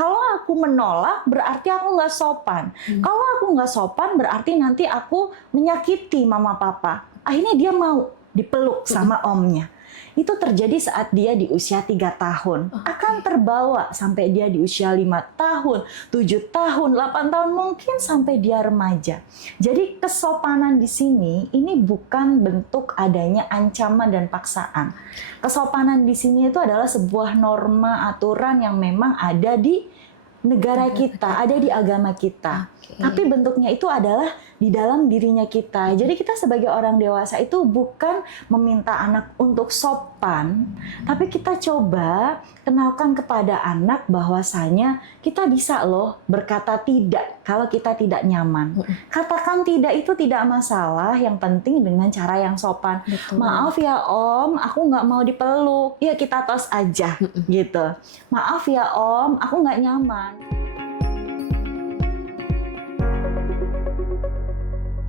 Kalau aku menolak berarti aku nggak sopan. Kalau aku nggak sopan berarti nanti aku menyakiti mama papa. Akhirnya dia mau dipeluk sama omnya. Itu terjadi saat dia di usia 3 tahun. Akan terbawa sampai dia di usia 5 tahun, 7 tahun, 8 tahun, mungkin sampai dia remaja. Jadi kesopanan di sini ini bukan bentuk adanya ancaman dan paksaan. Kesopanan di sini itu adalah sebuah norma aturan yang memang ada di negara kita, ada di agama kita. Tapi bentuknya itu adalah di dalam dirinya kita. Jadi kita sebagai orang dewasa itu bukan meminta anak untuk sopan, tapi kita coba kenalkan kepada anak bahwasanya kita bisa loh berkata tidak kalau kita tidak nyaman. Katakan tidak itu tidak masalah, yang penting dengan cara yang sopan. Betul. Maaf ya om, aku nggak mau dipeluk. Ya kita tos aja gitu. Maaf ya om, aku nggak nyaman.